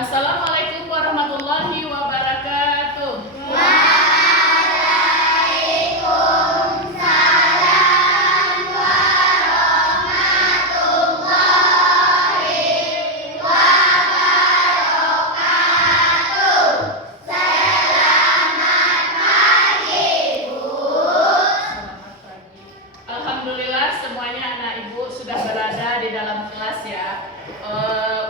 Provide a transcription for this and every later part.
Assalamualaikum warahmatullahi wabarakatuh. Waalaikumsalam warahmatullahi wabarakatuh. Selamat pagi, Bu. Selamat pagi. Alhamdulillah semuanya anak ibu sudah berada di dalam kelas ya.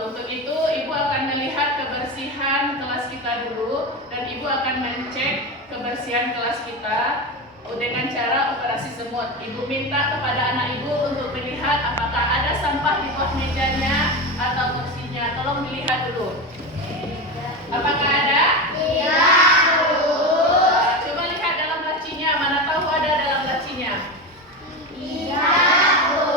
Untuk itu ibu akan melihat kebersihan kelas kita dulu dan ibu akan mencek kebersihan kelas kita dengan cara operasi semut. Ibu minta kepada anak ibu untuk melihat apakah ada sampah di bawah mejanya atau kursinya. Tolong dilihat dulu. Apakah ada? Tidak, Bu. Coba lihat dalam lacinya. Mana tahu ada dalam lacinya? Tidak, Bu.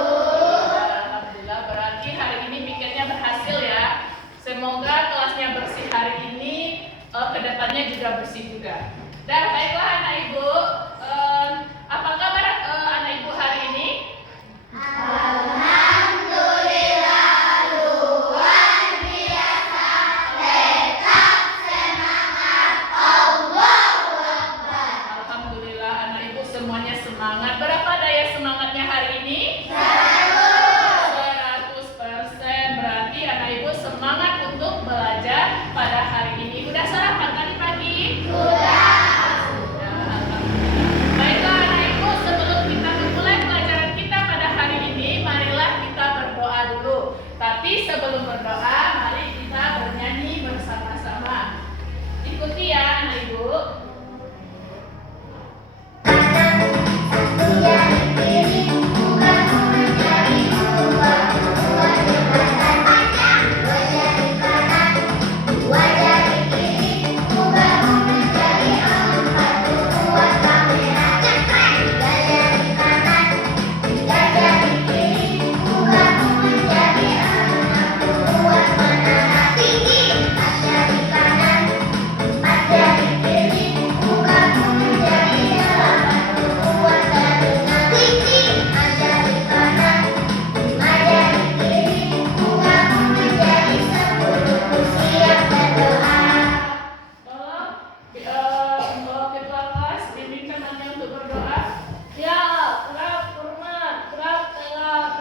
Alhamdulillah, berarti hari ini pikirnya berhasil ya. Semoga kelasnya bersih hari ini, kedepannya juga bersih juga. Dan baiklah anak ibu, apa kabar anak ibu hari ini? Alhamdulillah luar biasa. Tetap semangat. Allahu Akbar. Alhamdulillah anak ibu semuanya semangat. Berapa daya semangatnya hari ini? 100%. Berarti anak ibu semangat untuk belajar pada hari ini. Udah sarapan tadi pagi? Sudah. Baiklah anak ibu, sebelum kita memulai pelajaran kita pada hari ini, marilah kita berdoa dulu. Tapi sebelum berdoa, mari kita bernyanyi bersama-sama. Ikuti ya anak ibu. Jari kiri buka menjadi dua, dua di kanan aja. Dua jari kanan, dua jari kiri buka menjadi empat. Dua kamera cepat. Tiga jari kanan, tiga jari kiri buka menjadi enam. Dua menara tinggi. Empat jari kanan, empat jari kiri buka menjadi delapan. Dua telinga tinggi. Lima jari kanan, lima jari kiri buka menjadi 10. Siap berdoa. Tolong ketua kelas bimbingkan anaknya untuk berdoa. Ya, kerap hormat, kerap kerap.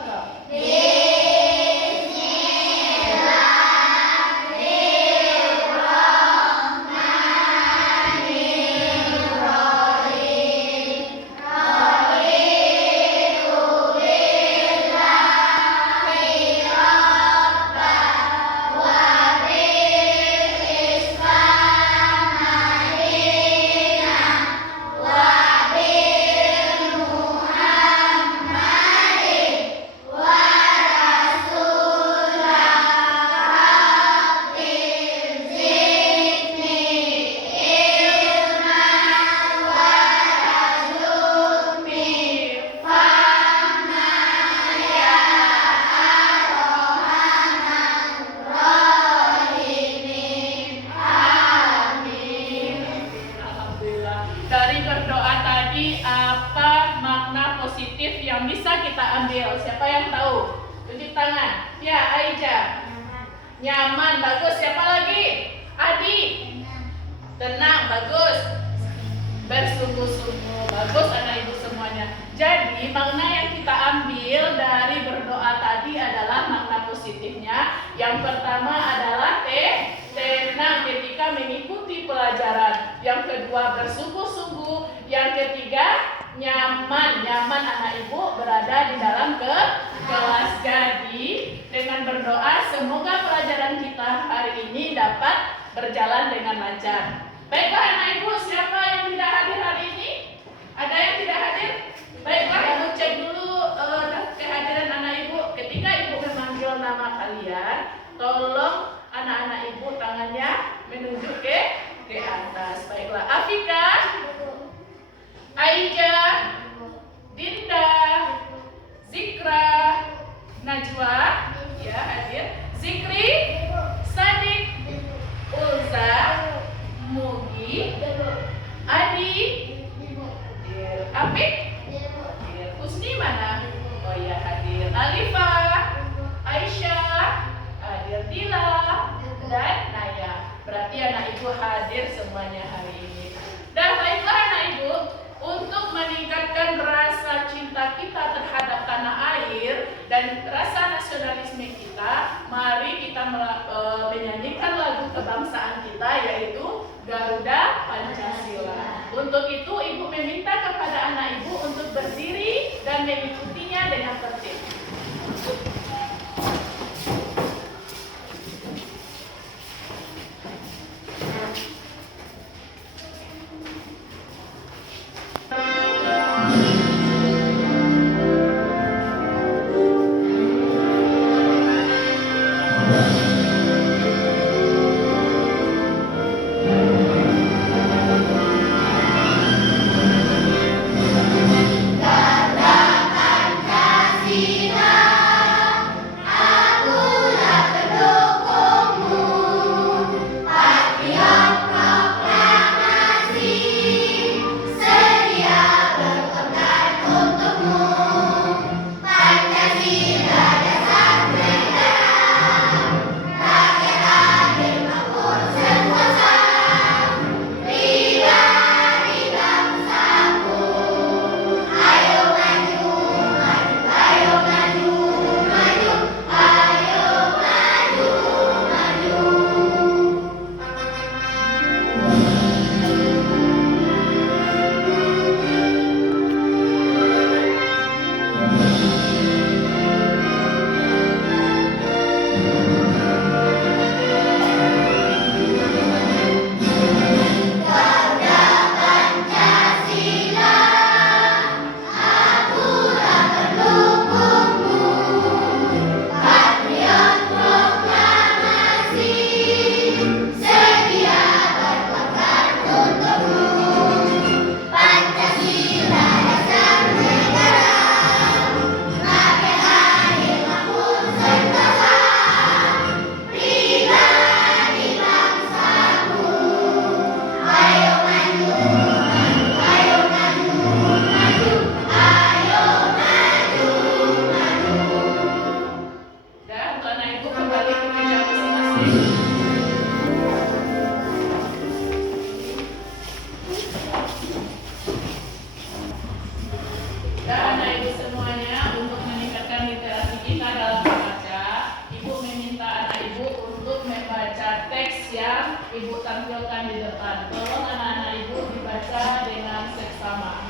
Alhamdulillah. Dari berdoa tadi apa makna positif yang bisa kita ambil? Siapa yang tahu? Tunjuk tangan. Ya, Aija. Nyaman, bagus. Siapa lagi? Adi. Tenang, bagus. Bersungguh-sungguh, bagus anak ibu semuanya. Jadi makna yang kita ambil dari berdoa tadi adalah makna positifnya. Yang pertama adalah tenang ketika mengikuti pelajaran. Yang kedua bersungguh-sungguh. Yang ketiga nyaman anak ibu berada di dalam kelas. Jadi dengan berdoa semoga pelajaran kita hari ini dapat berjalan dengan lancar. Baiklah anak ibu, siapa yang tidak hadir hari ini? Ada yang tidak hadir? Baiklah, ibu cek dulu kehadiran anak ibu. Ketika ibu memanggil nama kalian, tolong anak-anak ibu tangannya menunjuk ke atas. Baiklah, Afika, Aija, Dinda, Zikra, Najwa, ya hadir. Zikri, Sadik, Ulza, Mugi, Adi, hadir. Apik, hadir. Husni mana? Oh ya hadir. Alifa, Aisyah, hadir. Dila, dan Naya. Dan anak ibu semuanya, untuk meningkatkan literasi kita dalam membaca, ibu meminta anak ibu untuk membaca teks yang ibu tampilkan di depan. Tolong anak-anak ibu dibaca dengan seksama.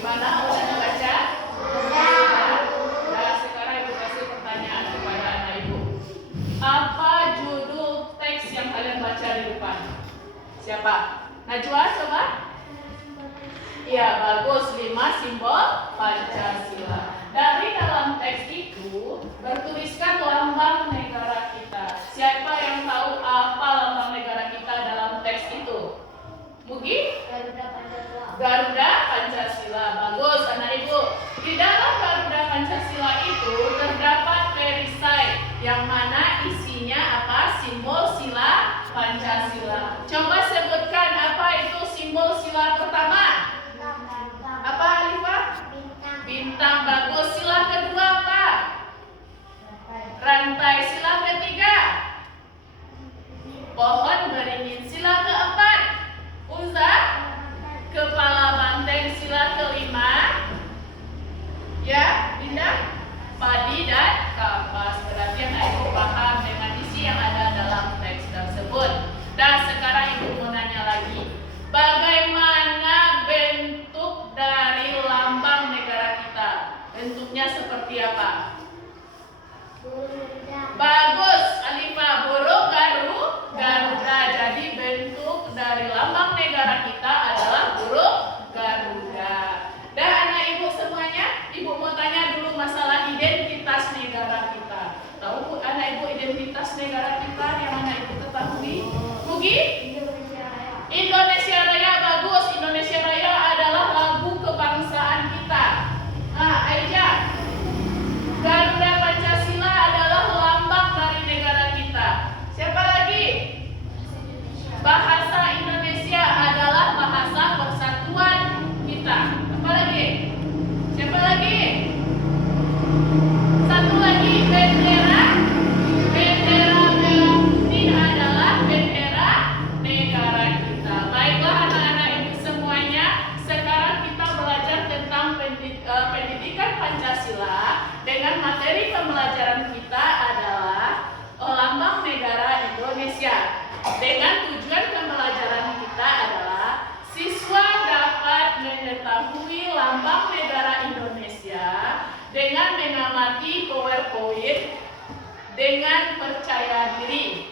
Gimana? Udah membaca? Nah, sekarang ibu kasih pertanyaan kepada anak ibu. Apa judul teks yang kalian baca di depan? Siapa? Najwa, coba? Iya, bagus. 5 simbol Pancasila. Dari dalam teks itu bertuliskan lambang negara kita. Siapa yang tahu apa lambang negara kita dalam teks itu? Mugi? Garuda Pancasila. Bagus anak ibu. Di dalam Garuda Pancasila itu terdapat perisai yang mana isinya apa? Simbol sila Pancasila. Coba sebutkan apa itu simbol sila pertama? Apa Alifah? Bintang. Bagus. Sila kedua apa? Rantai. Sila ketiga? Pohon beringin. Sila keempat? Unza? Kepala banteng. Sila kelima? Ya, Dinda? Padi dan kapas. Berarti anak ibu paham dengan isi yang ada dalam teks tersebut. Dan sekarang ibu mau nanya lagi. Bagaimana bentuk dari lambang negara kita? Bentuknya seperti apa? Bagus, Alifah. Burung Garuda. Jadi bentuk dari lambang negara kita adalah burung Garuda. Dan anak ibu semuanya, ibu mau tanya dulu masalah identitas negara kita. Tahu anak ibu identitas negara kita yang anak ibu ketahui? Mugi? Indonesia Raya. Bagus. Indonesia Raya adalah lagu kebangsaan kita. Nah, Aija, Garuda Pancasila adalah lambang dari negara kita. Siapa lagi? Bahasa Indonesia adalah bahasa persatuan kita. Apa lagi? Siapa lagi? Satu lagi, bendera. Bendera merah putih adalah bendera negara kita. Baiklah anak-anak ibu semuanya, sekarang kita belajar tentang pendidikan Pancasila dengan materi pembelajaran kita adalah lambang negara Indonesia. Dengan tujuan pembelajaran kita adalah siswa dapat mengetahui lambang negara Indonesia dengan mengamati PowerPoint dengan percaya diri.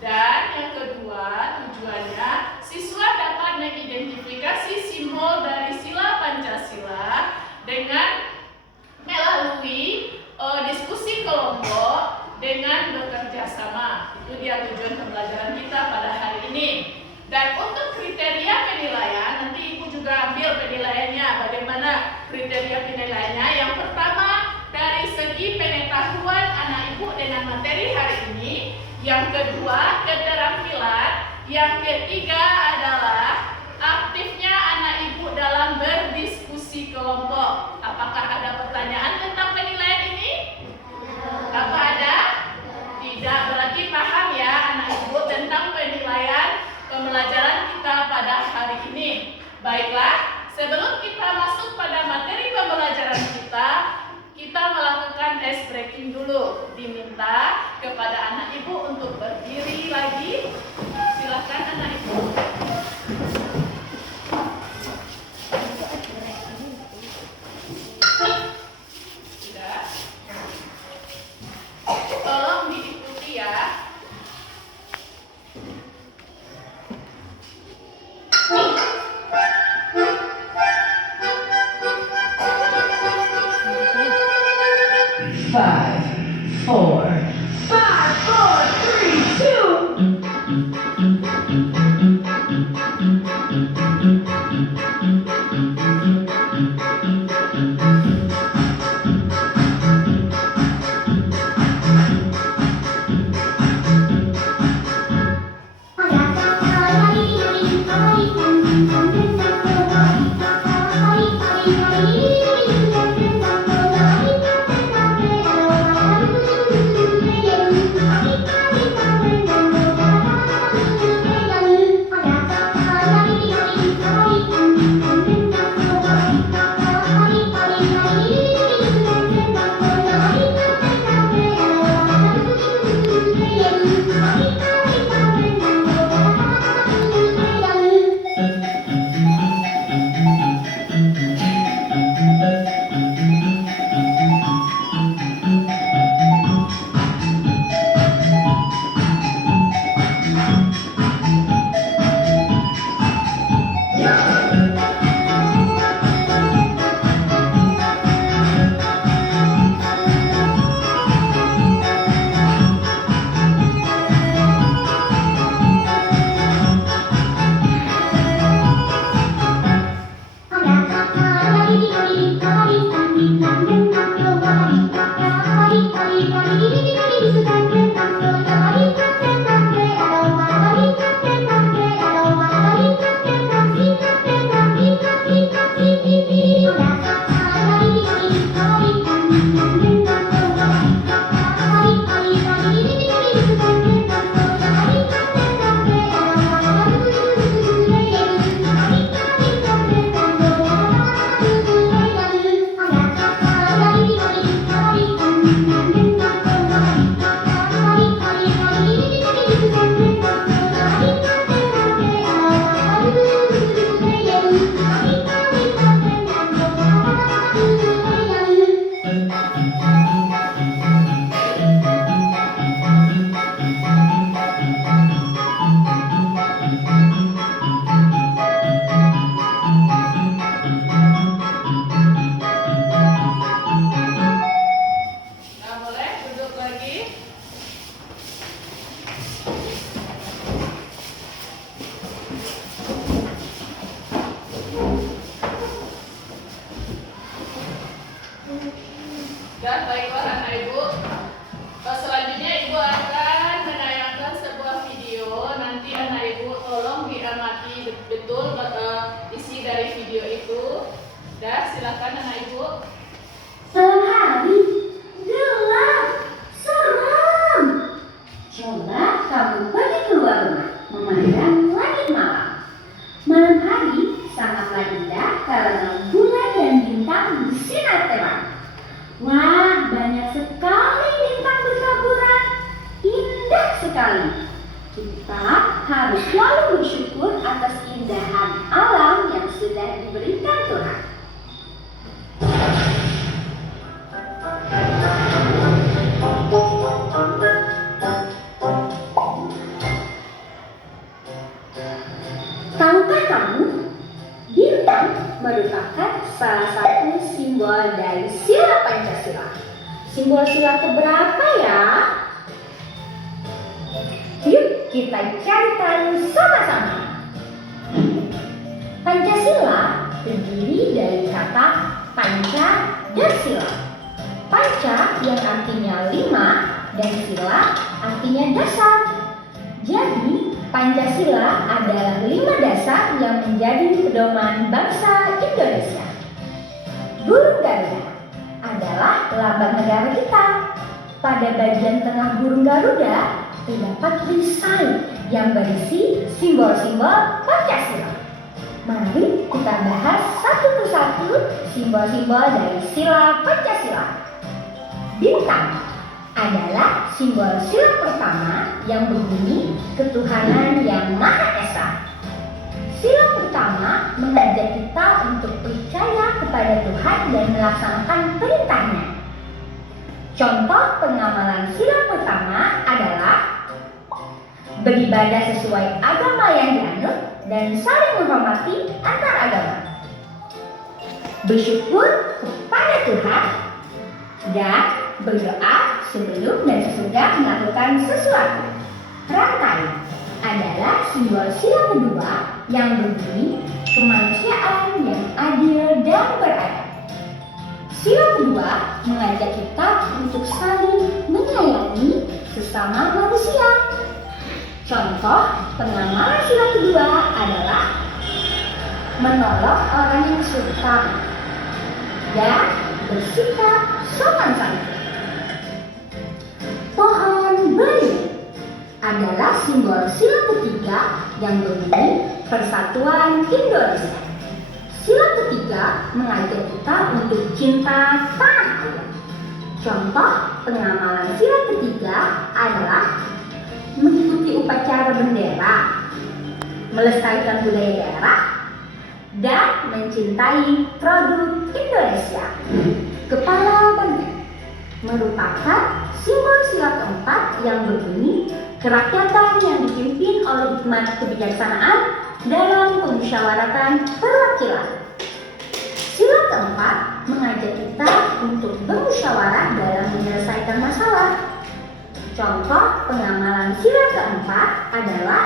Dan yang kedua, tujuannya siswa dapat mengidentifikasi simbol dari sila Pancasila dengan melalui diskusi kelompok dengan bekerja sama. Itu dia tujuan pembelajaran kita pada hari ini. Dan untuk kriteria penilaian, nanti ibu juga ambil penilaiannya. Bagaimana kriteria penilaiannya? Yang pertama, dari segi pengetahuan anak ibu dengan materi hari ini. Yang kedua, keterampilan. Yang ketiga adalah aktifnya anak ibu dalam berdiskusi kelompok. Apakah ada pertanyaan tentang penilaian ini? Apa ada? Tidak. Berarti paham ya anak ibu tentang penilaian pembelajaran kita pada hari ini. Baiklah, sebelum kita masuk pada materi pembelajaran kita melakukan ice breaking dulu. Diminta kepada anak ibu untuk berdiri lagi. Silakan anak ibu. Sudah. Tolong diikuti ya. Five, four, three, two, Coba kamu pergi keluar rumah, memandang langit malam. Malam hari sangatlah indah karena bulan dan bintang bersinar terang. Wah, banyak sekali bintang bertaburan. Indah sekali. Kita harus selalu bersyukur atas keindahan alam yang sudah diberikan Tuhan. Tahukah kamu, bintang merupakan salah satu simbol dari sila Pancasila. Simbol sila keberapa ya? Yuk kita cari tahu sama-sama. Pancasila terdiri dari kata panca dan sila. Panca yang artinya 5 dan sila artinya dasar. Jadi Pancasila adalah 5 dasar yang menjadi pedoman bangsa Indonesia. Burung Garuda adalah lambang negara kita. Pada bagian tengah burung Garuda terdapat perisai yang berisi simbol-simbol Pancasila. Mari kita bahas satu persatu simbol-simbol dari sila Pancasila. Bintang adalah simbol sila pertama yang berbunyi ketuhanan yang Maha Esa. Sila pertama mengajak kita untuk percaya kepada Tuhan dan melaksanakan perintahnya. Contoh pengamalan sila pertama adalah beribadah sesuai agama yang dianut dan saling menghormati antar agama. Bersyukur kepada Tuhan dan berdoa sebelum dan sesudah melakukan sesuatu. Rantai adalah simbol sila kedua yang berbunyi kemanusiaan yang adil dan beradab. Sila kedua mengajak kita untuk saling menyayangi sesama manusia. Contoh pengamalan sila kedua adalah menolong orang yang kesulitan dan bersikap sopan santun. Pohon beringin adalah simbol sila ketiga yang berbunyi Persatuan Indonesia. Sila ketiga mengajak kita untuk cinta tanah air. Contoh pengamalan sila ketiga adalah mengikuti upacara bendera, melestarikan budaya daerah, dan mencintai produk Indonesia. Kepala Banteng merupakan simbol sila keempat yang berbunyi kerakyatan yang dipimpin oleh hikmat kebijaksanaan dalam pemusyawaratan perwakilan. Sila keempat mengajak kita untuk bermusyawarah dalam menyelesaikan masalah. Contoh pengamalan sila keempat adalah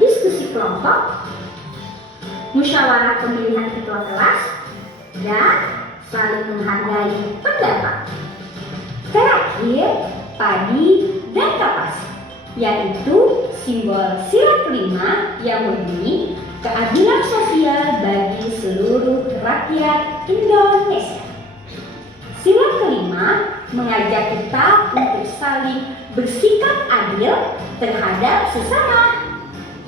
diskusi kelompok, musyawarah pemilihan ketua kelas, dan saling menghargai pendapat. Terakhir, padi dan kapas, yaitu simbol sila kelima yang berbunyi keadilan sosial bagi seluruh rakyat Indonesia. Sila kelima mengajak kita untuk saling bersikap adil terhadap sesama.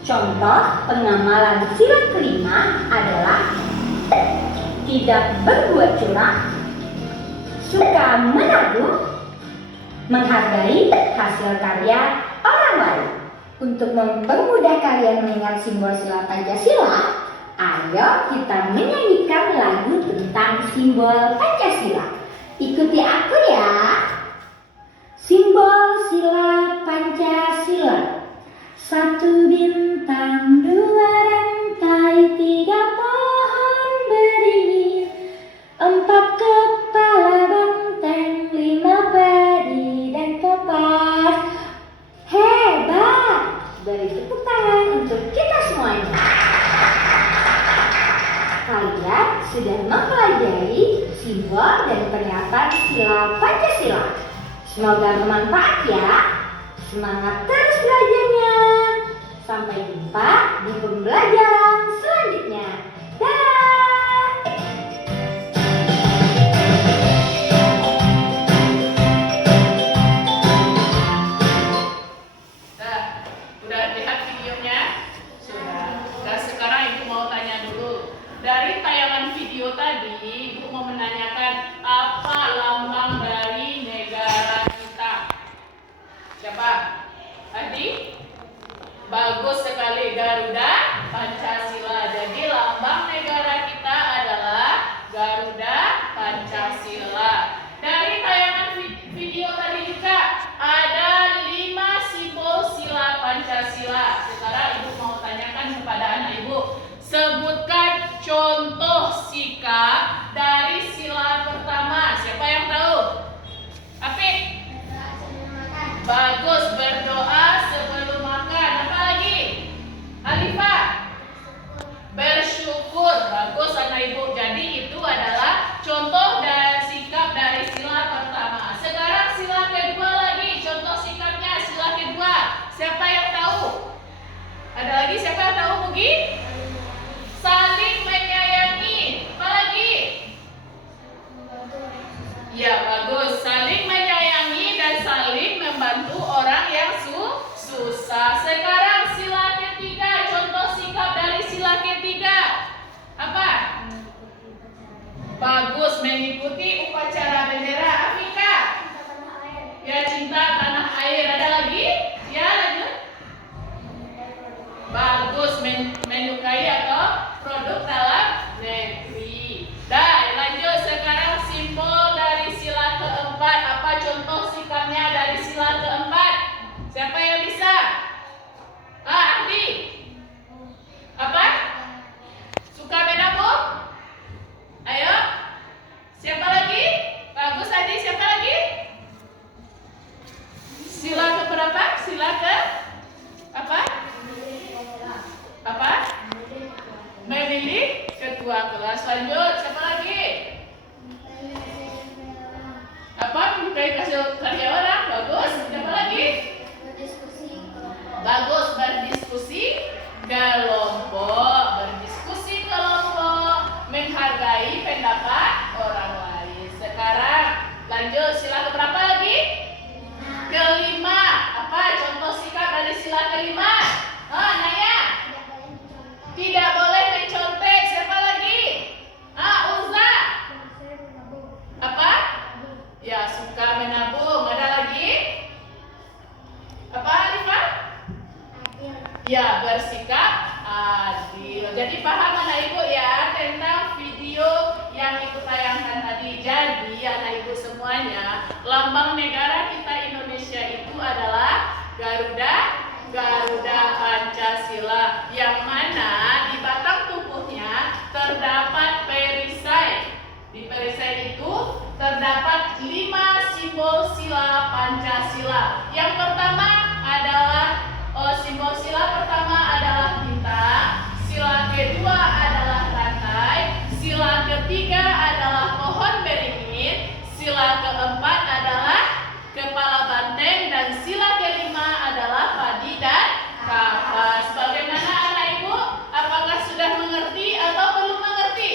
Contoh pengamalan sila kelima adalah tidak berbuat curang, suka menabung, menghargai hasil karya orang lain. Untuk mempermudah kalian mengingat simbol sila Pancasila, ayo kita menyanyikan lagu tentang simbol Pancasila. Ikuti aku ya. Simbol sila Pancasila. 1 bintang, 2 rantai, 3 pohon beringin, 4 kepala benteng, 5 padi dan kapas. Hebat! Beri tepuk tangan untuk kita semuanya. Kalian sudah mempelajari simbol dan peringatan sila Pancasila. Semoga bermanfaat ya. Semangat terus belajarnya. Sampai jumpa di pembelajaran selanjutnya. Dadah! Adi? Bagus sekali, Garuda Pancasila. Jadi lambang negara kita adalah Garuda Pancasila. Dari tayangan video tadi juga ada 5 simbol sila Pancasila. Sekarang Ibu mau tanyakan kepada anak Ibu, sebutkan contoh sikap dari sila pertama. Siapa yang tahu? Apik? Bagus, berdoa sebelum makan. Apa lagi? Alifah? Bersyukur. Bagus anak Ibu. Jadi itu adalah contoh dan sikap dari sila pertama. Sekarang sila kedua lagi. Contoh sikapnya sila kedua. Siapa yang tahu? Ada lagi siapa yang tahu, Mugi? Saling menyayangi. Apa lagi? Ya, bagus. Saling menyayangi dan saling membantu orang yang susah. Sekarang sila ketiga. Contoh sikap dari sila ketiga. Apa? Bagus, mengikuti upacara bendera. Afika? Ya, cinta tanah air. Ada lagi? Ya, lanjut. Bagus, menyukai atau produk dalam negeri. Dan lanjut sekarang simbol dari sila keempat. Apa contoh sikapnya dari sila keempat? Siapa yang bisa? Adi? Apa? Suka menabung? Ayo. Siapa lagi? Bagus Adi, siapa lagi? Sila ke berapa? Sila ke apa? Apa? Memilih ketua kelas. Lanjut, siapa lagi? Apa? Menyukai karya orang. Bagus. Siapa lagi? Bagus, berdiskusi kelompok. Berdiskusi kelompok, menghargai pendapat orang lain. Sekarang lanjut sila keberapa lagi? Kelima. Apa contoh sikap dari sila kelima? Naya? Tidak boleh mencontek. Siapa lagi? Uza? Apa? Ya, suka menabung. Ada lagi? Apa, Alifah? Ya, bersikap adil. Jadi paham anak Ibu ya tentang video yang Ibu tayangkan tadi. Jadi anak Ibu semuanya, lambang negara kita Indonesia itu adalah Garuda Pancasila, yang mana di batang tubuhnya terdapat perisai. Di perisai itu terdapat 5 simbol sila Pancasila. Yang pertama adalah simbol sila pertama adalah bintang, sila kedua adalah rantai, sila ketiga adalah pohon beringin, sila keempat adalah kepala banteng, dan sila kelima adalah padi dan kapas. Bagaimana anak Ibu? Apakah sudah mengerti atau belum mengerti?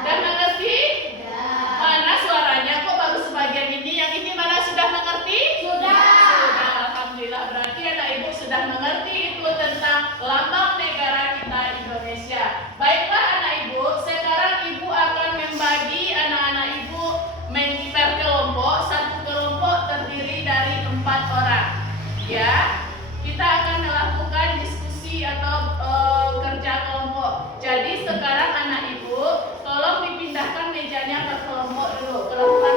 Sudah mengerti? Mana suaranya kok baru sebagian ini? Yang ini mana sudah mengerti? Sudah. Alhamdulillah, berarti anak Ibu sudah mengerti itu tentang lambang negara kita Indonesia. Baiklah anak Ibu, sekarang Ibu akan membagi anak-anak Ibu per kelompok. Satu kelompok terdiri dari 4 orang. Ya, kita akan melakukan diskusi atau kerja kelompok. Jadi sekarang anak Ibu tolong dipindahkan mejanya ke kelompok dulu. Kelompok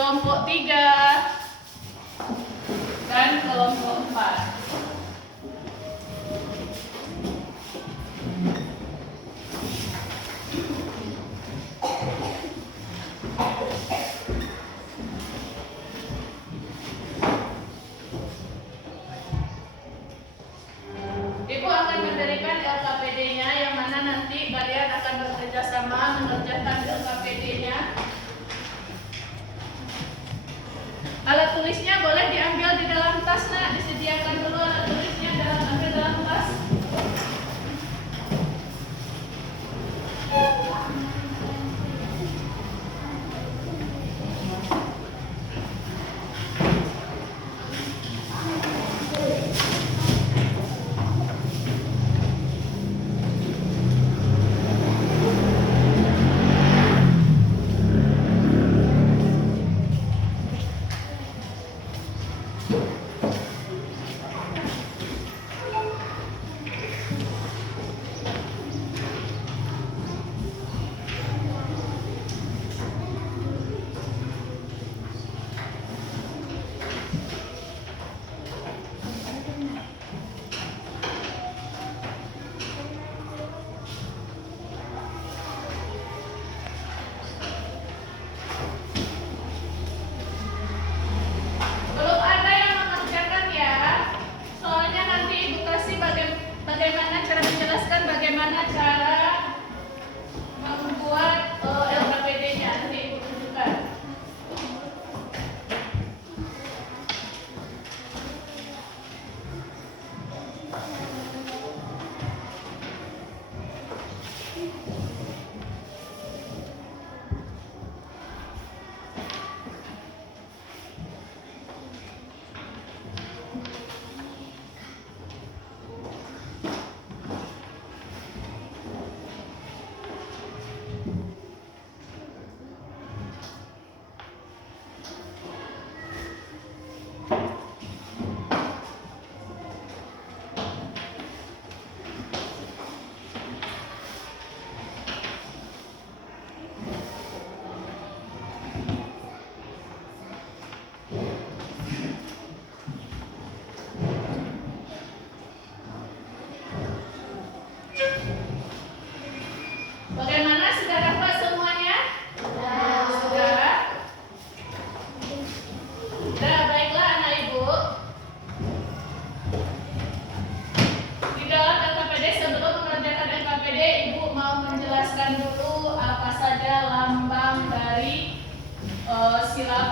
kelompok 3 dan kelompok 4.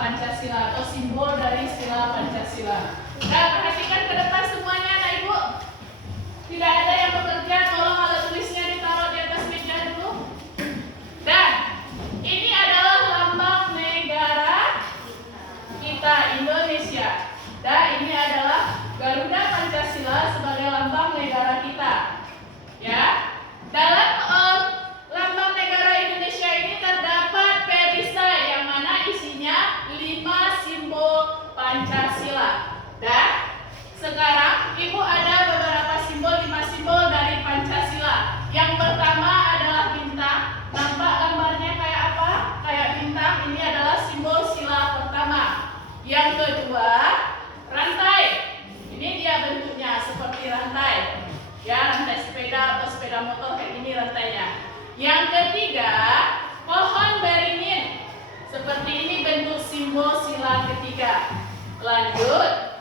Pancasila atau simbol dari sila Pancasila. Nah, perhatikan ke depan semuanya, anak ibu. Tidak ada yang bekerja, tolong alat tulisnya ditaruh di atas meja dulu. Dan ini adalah lambang negara kita, Indonesia. Dan ini adalah Garuda Pancasila sebagai lambang negara kita. Ya, dalam lambang negara Indonesia ini terdapat perisai yang mana isinya 5 simbol Pancasila. Dan sekarang ibu ada beberapa simbol, 5 simbol dari Pancasila. Yang pertama adalah bintang. Nampak gambarnya kayak apa? Kayak bintang. Ini adalah simbol sila pertama. Yang kedua, rantai. Ini dia bentuknya seperti rantai. Ya, rantai sepeda atau sepeda motor kayak gini rantainya. Yang ketiga, pohon beringin. Seperti ini bentuk simbol sila ketiga. Lanjut.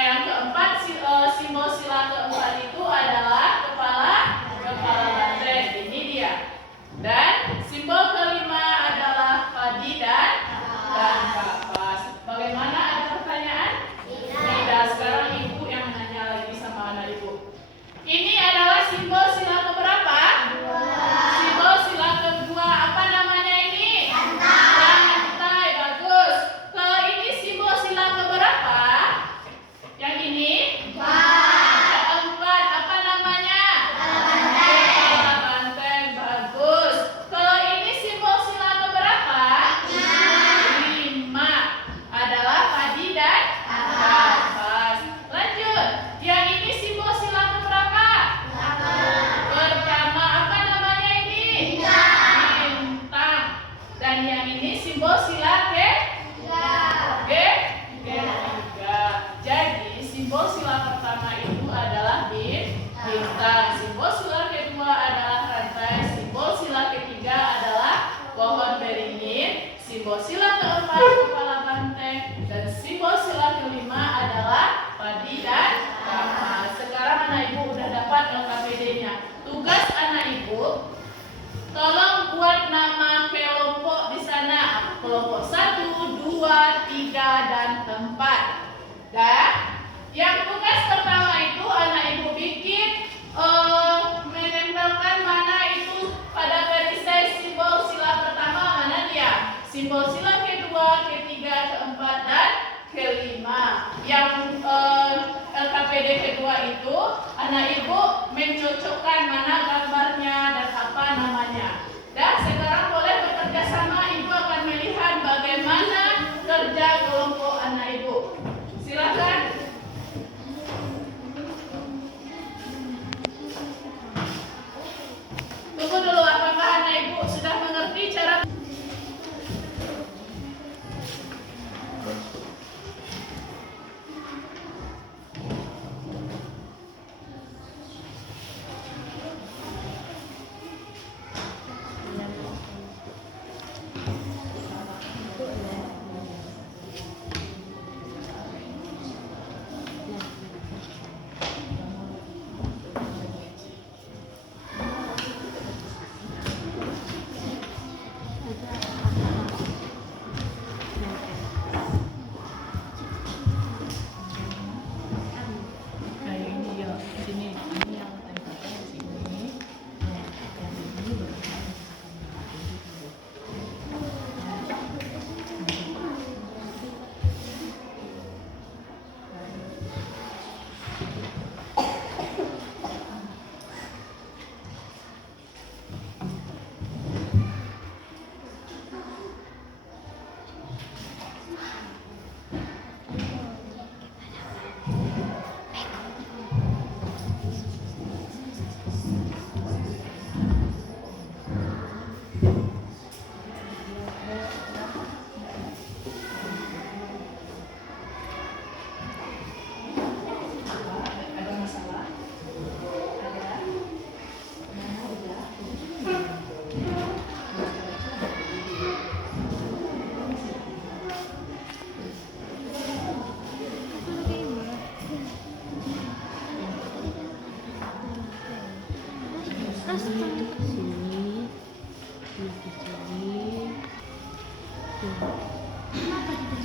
Yang keempat, simbol sila keempat itu adalah kepala banteng. Ini dia. Dan simbol kelima adalah padi dan kapas. Bagaimana, ada pertanyaan? Tidak. Sekarang ibu yang nanya lagi sama anak ibu. Ini adalah simbol sila keberapa? Simbol sila kedua. Apa namanya ini? Rantai. Bagus. Ini simbol sila keberapa? Yang ini? Keempat. Apa namanya? Kepala banteng. Bagus. Kalau ini simbol sila keberapa? 5. Adalah padi dan kapas. Lanjut. Yang ini simbol sila keberapa? Pertama. Apa namanya ini? Bintang. Dan yang ini simbol sila ketiga. Jadi simbol sila pertama itu adalah bintang. Simbol sila kedua adalah rantai. Simbol sila ketiga adalah pohon beringin. Simbol sila keempat kepala banteng. Dan simbol sila kelima adalah padi dan kapas. Sekarang anak ibu udah dapat LKPD-nya. Tugas anak ibu, tolong buat nama kelompok di sana. Kelompok 1, 2, 3, dan 4. Dan yang tugas pertama itu anak ibu bikin menempelkan mana itu pada perisai simbol sila pertama, mana dia? Simbol sila kedua, ketiga, keempat, dan kelima. Yang LKPD kedua itu anak ibu mencocokkan mana gambarnya dan apa namanya. Dan sekarang boleh bekerja sama, ibu akan melihat bagaimana kerja kelompok anak ibu. Silakan. Tunggu dulu, apakah anak ibu sudah mengerti cara? Kenapa tidak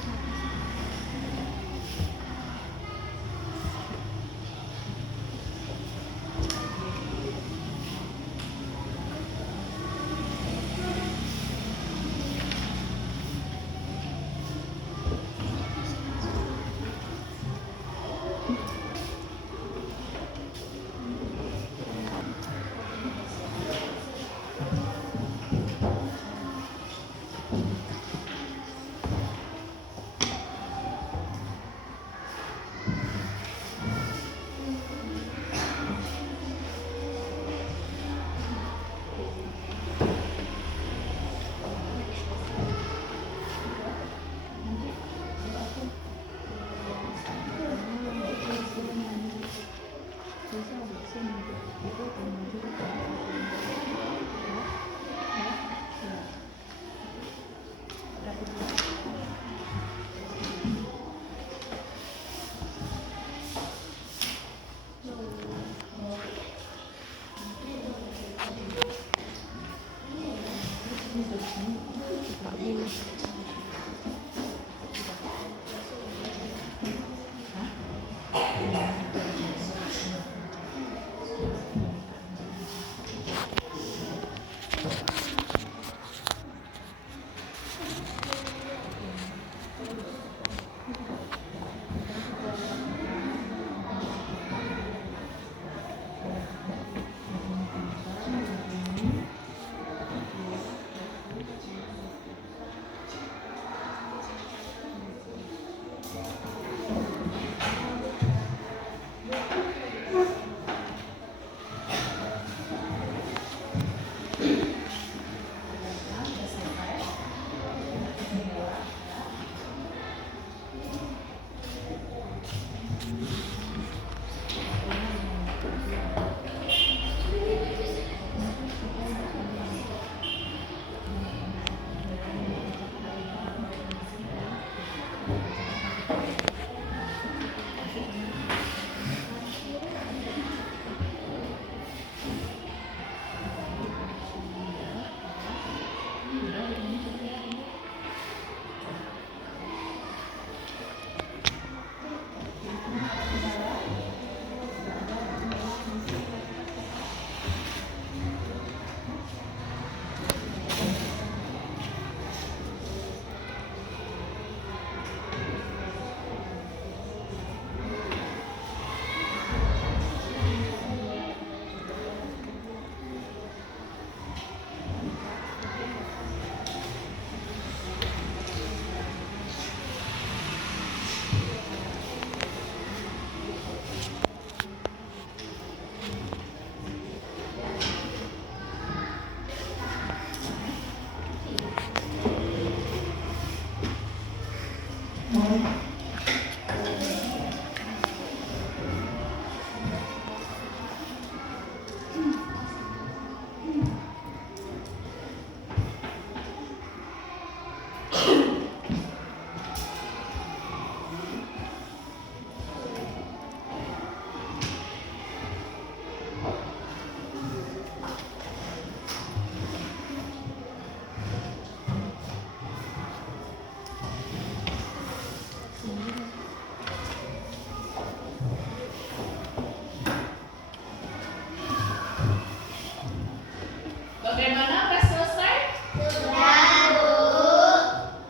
Bagaimana? Udah selesai? Sudah, Bu.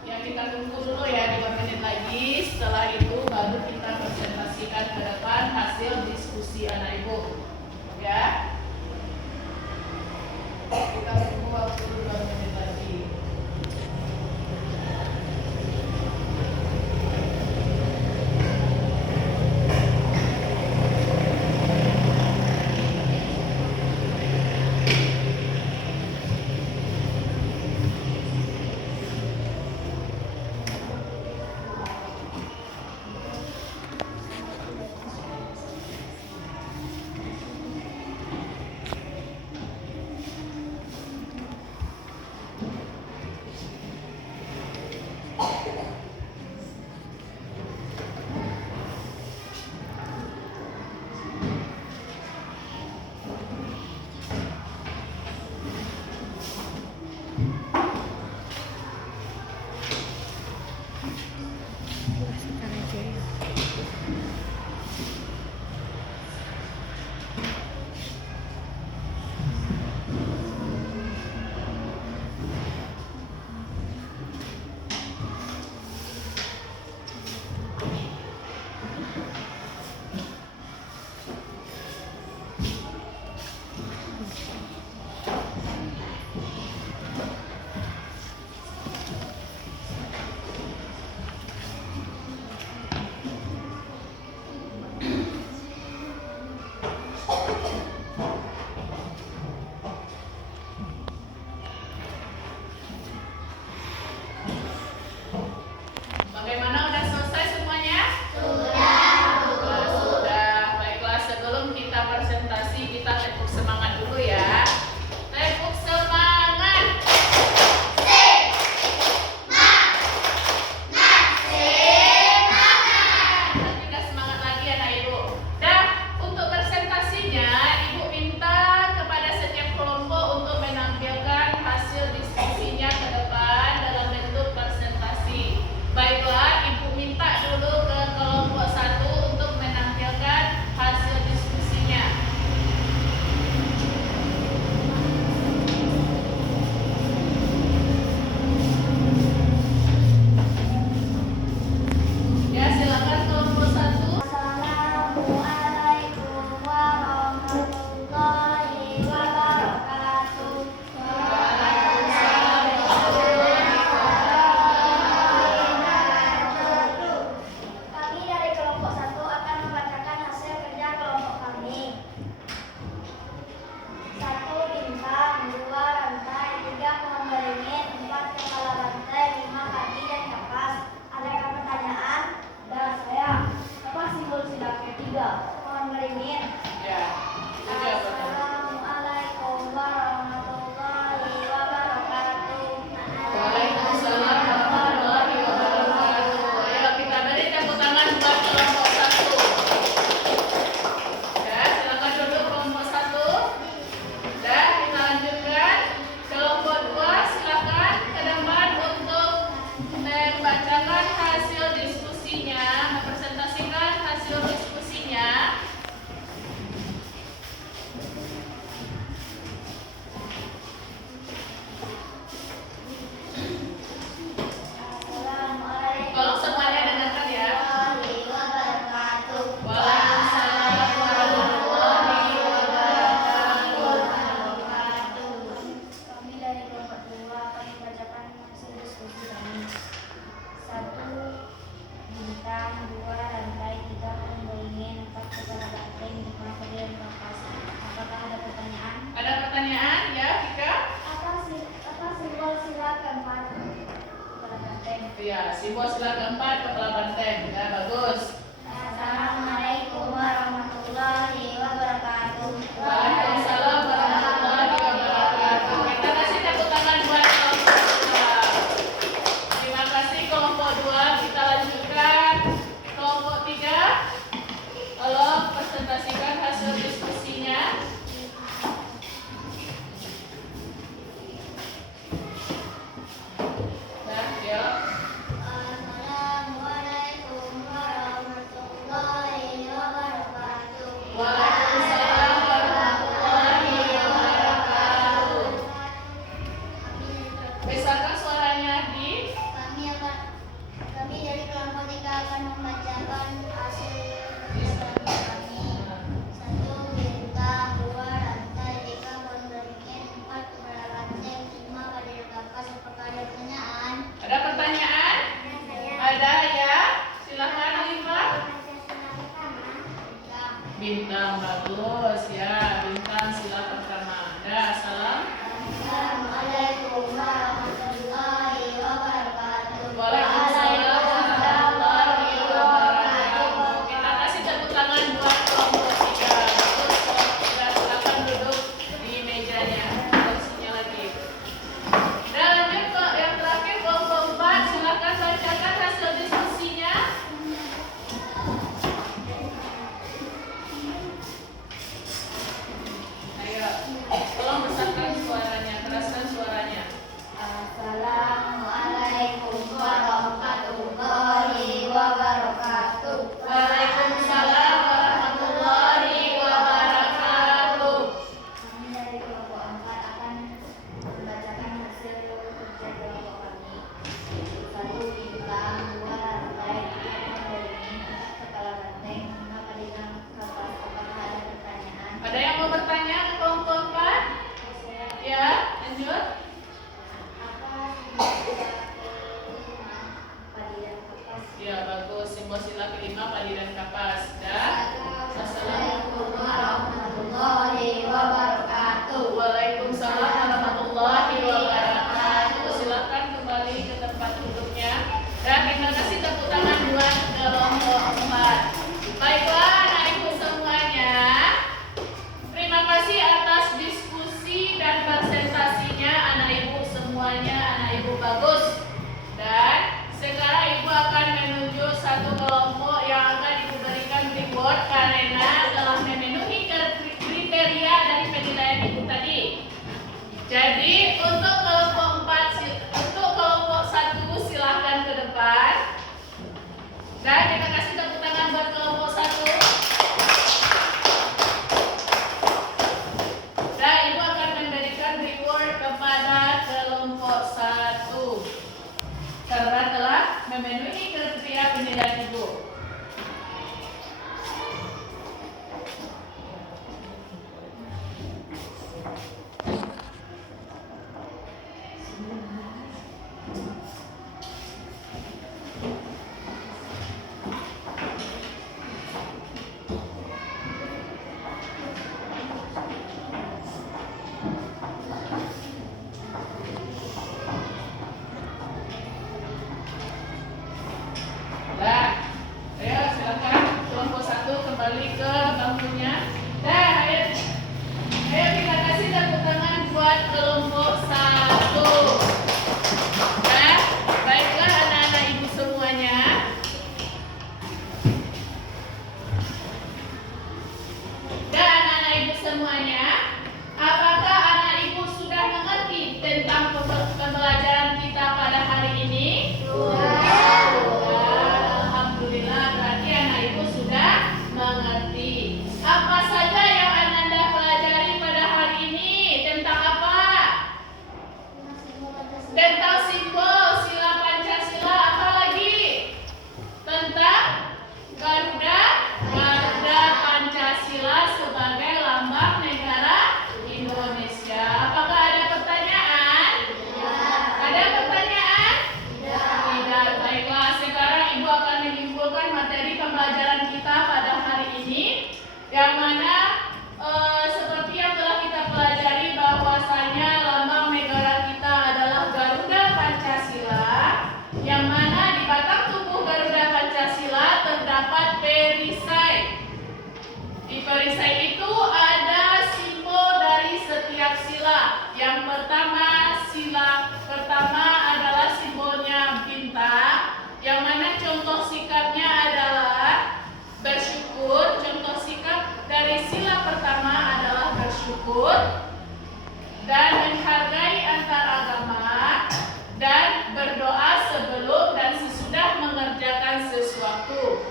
Ya kita tunggu dulu ya 5 menit lagi. Setelah itu baru kita presentasikan ke depan hasil diskusi anak ibu. Ya. Kita tunggu waktu 2 menit lagi. Bagaimana? Udah selesai semuanya? Sudah, sudah. Baiklah, sebelum kita presentasi, kita tepuk semangat dulu ya. Tepuk semangat. Nanti udah semangat lagi anak ibu. Dan untuk presentasinya, ibu minta kepada setiap kelompok untuk menampilkan hasil diskusinya ke depan dalam bentuk presentasi. Baiklah, ibu minta dulu ke kelompok 1 untuk menampilkan hasil diskusinya. Ya, silakan kelompok 1. Assalamualaikum warahmatullahi wabarakatuh. Kami dari kelompok 1 akan membacakan hasil kerja kelompok kami. 1 bintang, 2 rantai, 3 pohon beringin, 4 kepala rantai, 5 kaki dan kapas. Adakah pertanyaan? Dan saya, apa simbol sidang ketiga? Pohon beringin. Ya. Tiga pertanyaan. Assalamualaikum warahmatullahi wabarakatuh. Waalaikumsalam warahmatullahi wabarakatuh. Ayo kita beri tepuk tangan buat kelompok 1. Ya, silakan duduk kelompok 1. Dan kita lanjutkan kelompok 2. Silakan ke depan untuk membacakan hasil diskusinya, mempresentasikan hasil diskusinya. Assalamualaikum Tolong semuanya dengarkan ya. warahmatullahi wabarakatuh. Waalaikumsalam warahmatullahi wabarakatuh. Kami dari kelompok 2 akan membacakan hasil diskusi kami. 1 bintang, 2 rantai, 3 pohon beringin, 4 kepala rantai, 5 kaki dan kapas. Apakah ada pertanyaan? Ada pertanyaan ya, Vika? Apa simbol sila keempat? Kepala banteng. Ya, simbol sila keempat kepala Silakan Alifah. Bintang, bagus ya. Bintang sila pertama. Dah, salam. Assalamualaikum warahmatullahi wabarakatuh. Waalaikumsalam warahmatullahi wabarakatuh. Kita kasih tepuk tangan buat kelompok 3. Bagus, kelompok 3 silakan duduk di mejanya. Kursinya lagi. Dan lanjut ke yang terakhir kelompok 4. Silakan bacakan hasil diskusinya. Ayo, tolong besarkan suaranya, keraskan suaranya. Assalamualaikum warahmatullahi wabarakatuh. Waalaikumsalam warahmatullahi wabarakatuh. Kami dari kelompok 4 akan membacakan hasil kerja kelompok kami. 1 bintang, 2 rantai, 3 pembeli, 4 kepala banteng, 5 palikan kertas. Apakah ada pertanyaan? Ada yang mau bertanya ke kelompok 4? Ya, lanjut. Apa sila kelima padi dan kapas? Ya, bagus. Simbol sila kelima padi dan kapas. Dah. Assalamualaikum warahmatullahi wabarakatuh. Waalaikumsalam warahmatullahi wabarakatuh. Silakan kembali ke tempat duduknya. Dan terima kasih tepuk tangan buat kelompok 4. Baiklah, anak ibu semuanya. Terima kasih atas diskusi dan presentasinya anak ibu semuanya. Anak ibu bagus. Dan sekarang ibu akan menuju satu kelompok yang akan ibu berikan reward karena telah memenuhi kriteria dari penilaian ibu tadi. Jadi untuk kelompok 1 silahkan ke depan. Dan kita kasih tepuk tangan buat kelompok 1. Dan ibu akan memberikan reward kepada kelompok 1 karena telah memenuhi kriteria penilaian ibu. Nah, ayo silakan kelompok 1 kembali ke bangkunya. Dan ayo kita kasih tepuk tangan buat kelompok 1. Nah, baiklah anak-anak ibu semuanya. Dan anak-anak ibu semuanya, apakah anak ibu sudah mengerti tentang pembelajaran kita pada hari ini? Alhamdulillah, berarti anak ibu sudah mengerti. Apa saja yang Ananda pelajari pada hari ini? Tentang apa? Tentang simbol sila Pancasila. Apa lagi? Tentang Garuda Pancasila sebagai lambang negara Indonesia. Apakah ada pertanyaan? Ada pertanyaan? Tidak. Baiklah, sekarang ibu akan menyimpulkan materi pembelajaran kita pada hari ini, yang mana seperti yang telah kita pelajari bahwasanya lambang negara kita adalah Garuda Pancasila, yang mana di batang tubuh Garuda Pancasila terdapat perisai. Di perisai itu ada simbol dari setiap sila. Yang pertama, sila pertama adalah simbolnya bintang, yang mana contoh sikapnya adalah bersyukur. Contoh sikap dari sila pertama adalah bersyukur dan menghargai antar agama dan berdoa sebelum dan sesudah mengerjakan sesuatu.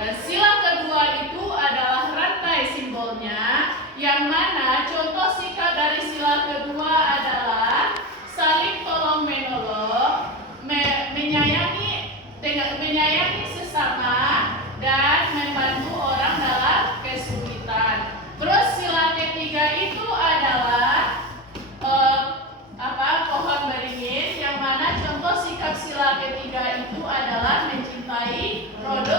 Dan sila kedua itu adalah rantai simbolnya, yang mana contoh sikap dari sila kedua adalah saling tolong menolong, menyayangi sesama dan membantu orang dalam kesulitan. Terus sila ketiga itu adalah pohon beringin, yang mana contoh sikap sila ketiga itu adalah mencintai produk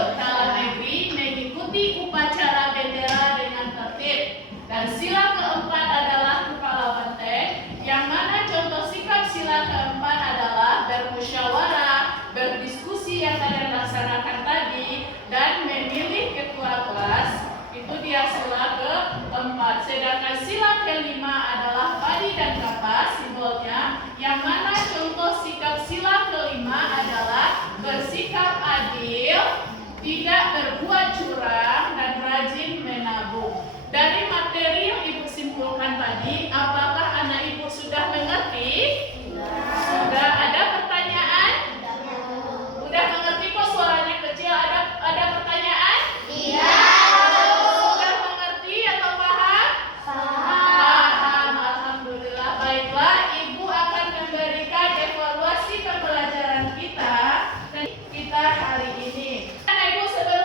tidak berbuat curang, dan rajin menabung. Dari materi yang Ibu simpulkan tadi, apakah anak Ibu sudah mengerti? Sudah. Ada pertanyaan? Udah mengerti kok, suaranya kecil. Ada pertanyaan? Iya. Sudah mengerti atau paham? Paham. Alhamdulillah. Baiklah, Ibu akan memberikan evaluasi pembelajaran kita hari ini. Anak Ibu sebelum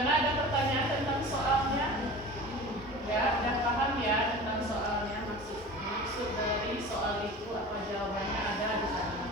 Gimana, ada pertanyaan tentang soalnya? Ya, udah paham ya tentang soalnya, maksud dari soal itu apa jawabannya ada di sana.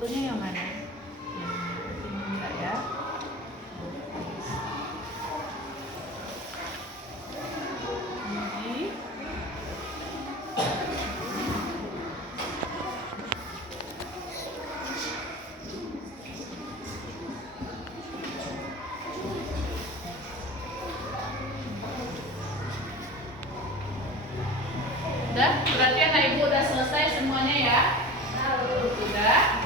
Fotonya yang mana? Ini enggak ya? Ini. Udah, berarti anak ibu udah selesai semuanya ya? Sudah.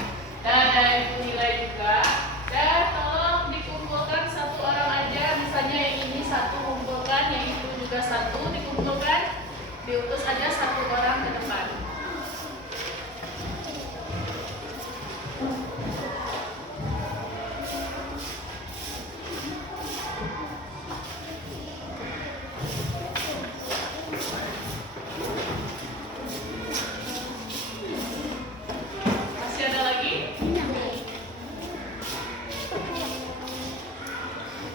Dan ada ibu nilai juga. Dan tolong dikumpulkan satu orang aja, misalnya yang ini satu kumpulkan, yang itu juga satu dikumpulkan, diutus aja satu orang ke depan. Masih ada lagi?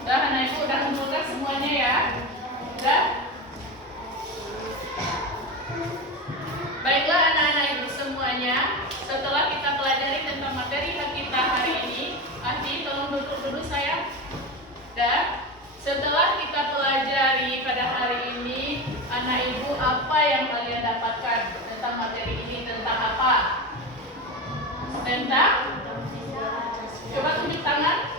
Udah, anak ibu udah kumpulkan semuanya ya? Udah? Baiklah anak-anak ibu semuanya, setelah kita pelajari tentang materi kita hari ini, Adi tolong duduk dulu sayang. Dan setelah kita pelajari pada hari ini, anak ibu apa yang kalian dapatkan tentang materi ini, tentang apa? Tentang? Coba tunjuk tangan.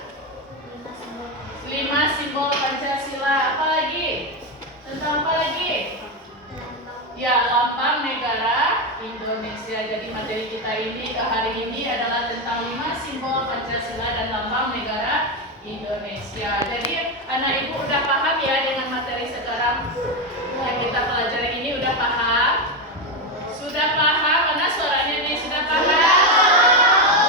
5 simbol Pancasila. Apa lagi? Tentang apa lagi? Ya, lambang negara Indonesia. Jadi materi kita ini hari ini adalah tentang 5 simbol Pancasila dan lambang negara Indonesia. Jadi anak ibu udah paham ya dengan materi sekarang yang kita pelajari ini, udah paham? Sudah paham? Mana suaranya nih? Sudah paham?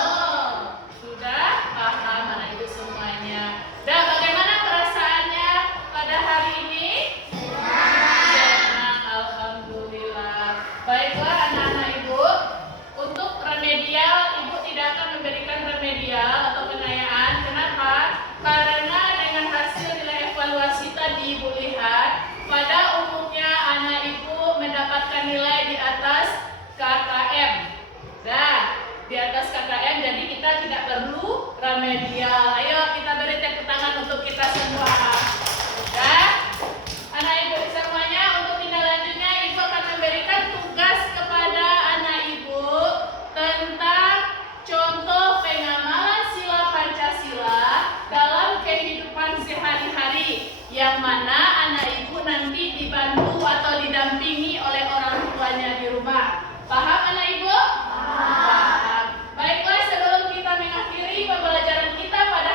Oh, sudah paham anak ibu semuanya. Dan bagaimana perasaannya pada hari ini? Senang, alhamdulillah. Baiklah anak-anak ibu, untuk remedial ibu tidak akan memberikan remedial atau penayaan. Kenapa? Karena dengan hasil nilai evaluasi tadi ibu lihat, pada umumnya anak ibu mendapatkan nilai di atas KKM. Nah, di atas KKM, jadi kita tidak perlu remedial. Ayo kita beri tepuk tangan untuk kita semua. Dan anak ibu semuanya, untuk tindak lanjutnya ibu akan memberikan tugas kepada anak ibu tentang contoh pengamalan sila Pancasila dalam kehidupan sehari-hari, yang mana anak ibu nanti dibantu atau didampingi oleh orang tuanya di rumah. Paham anak ibu? Paham. Baiklah, sebelum kita mengakhiri pembelajaran kita pada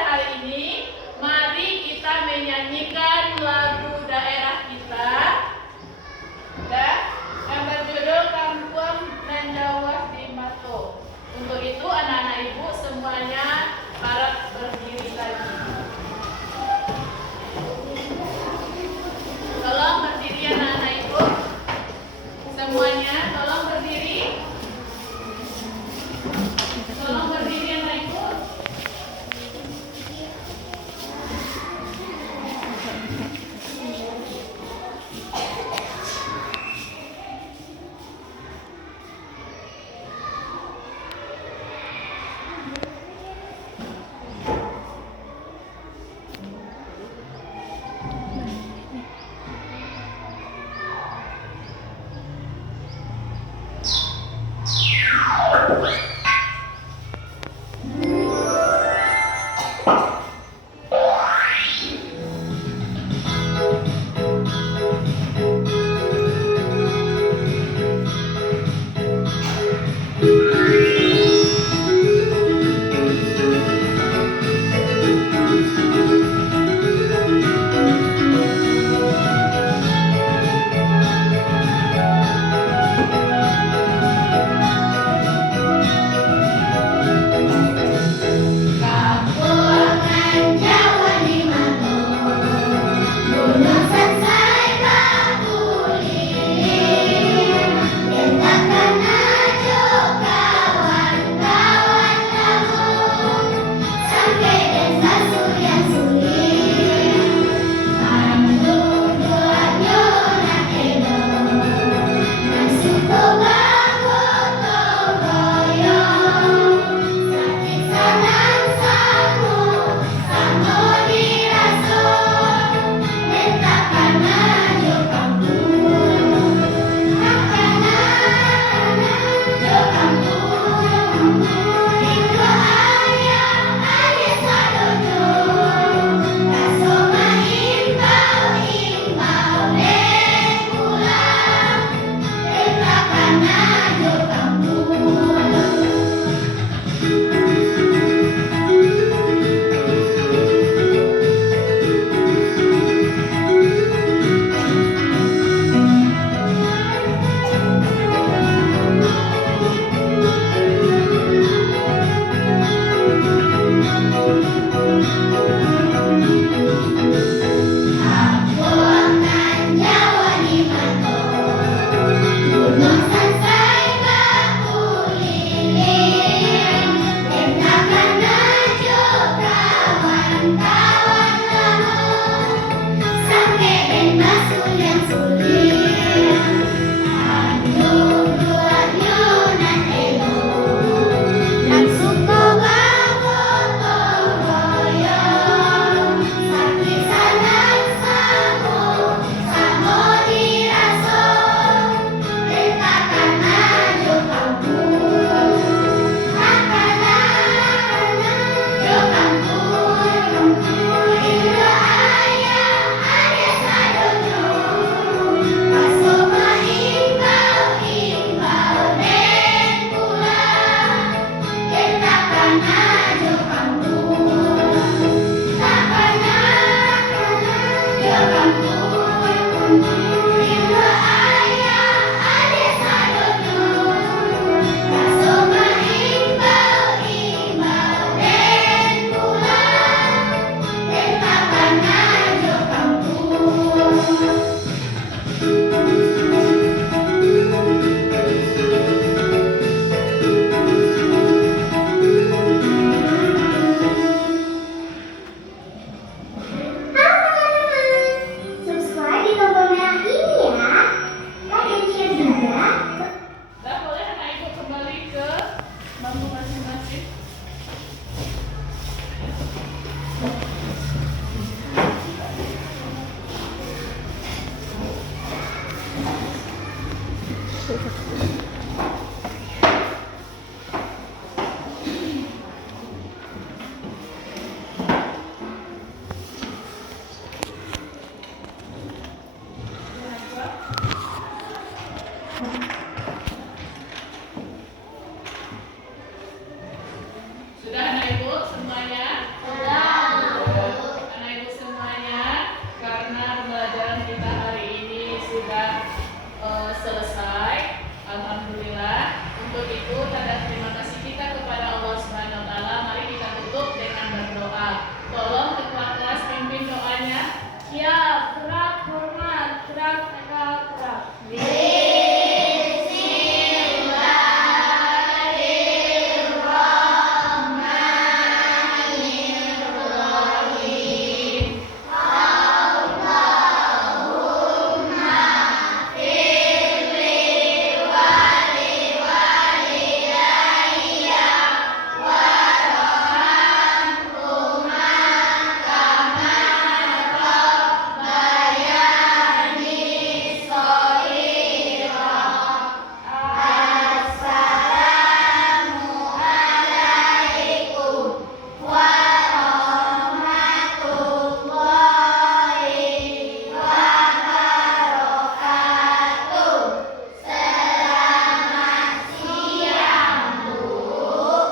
itu tanda terima kasih kita kepada Allah Subhanahu wa taala. Mari kita tutup dengan berdoa. Tolong ketua kelas pimpin doanya. Ya, gerak hormat, gerak tegak, gerak.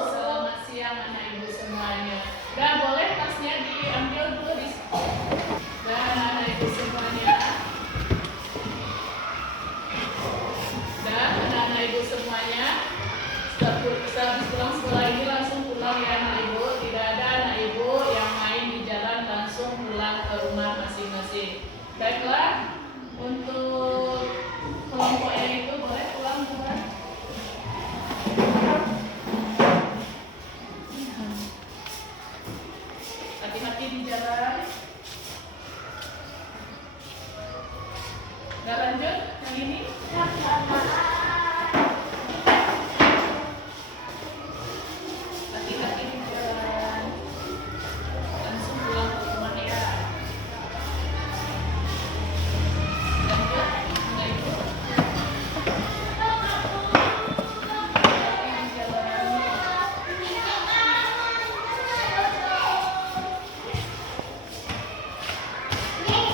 Selamat siang anak ibu semuanya. Dan boleh tasnya diambil dulu di dan anak ibu semuanya. Dan anak ibu semuanya. Sehabis pulang sekolah ini langsung pulang ya anak ibu. Tidak ada anak ibu yang main di jalan, langsung pulang ke rumah masing-masing. Baiklah, untuk kelompoknya itu boleh pulang juga. Hati-hati di jalan.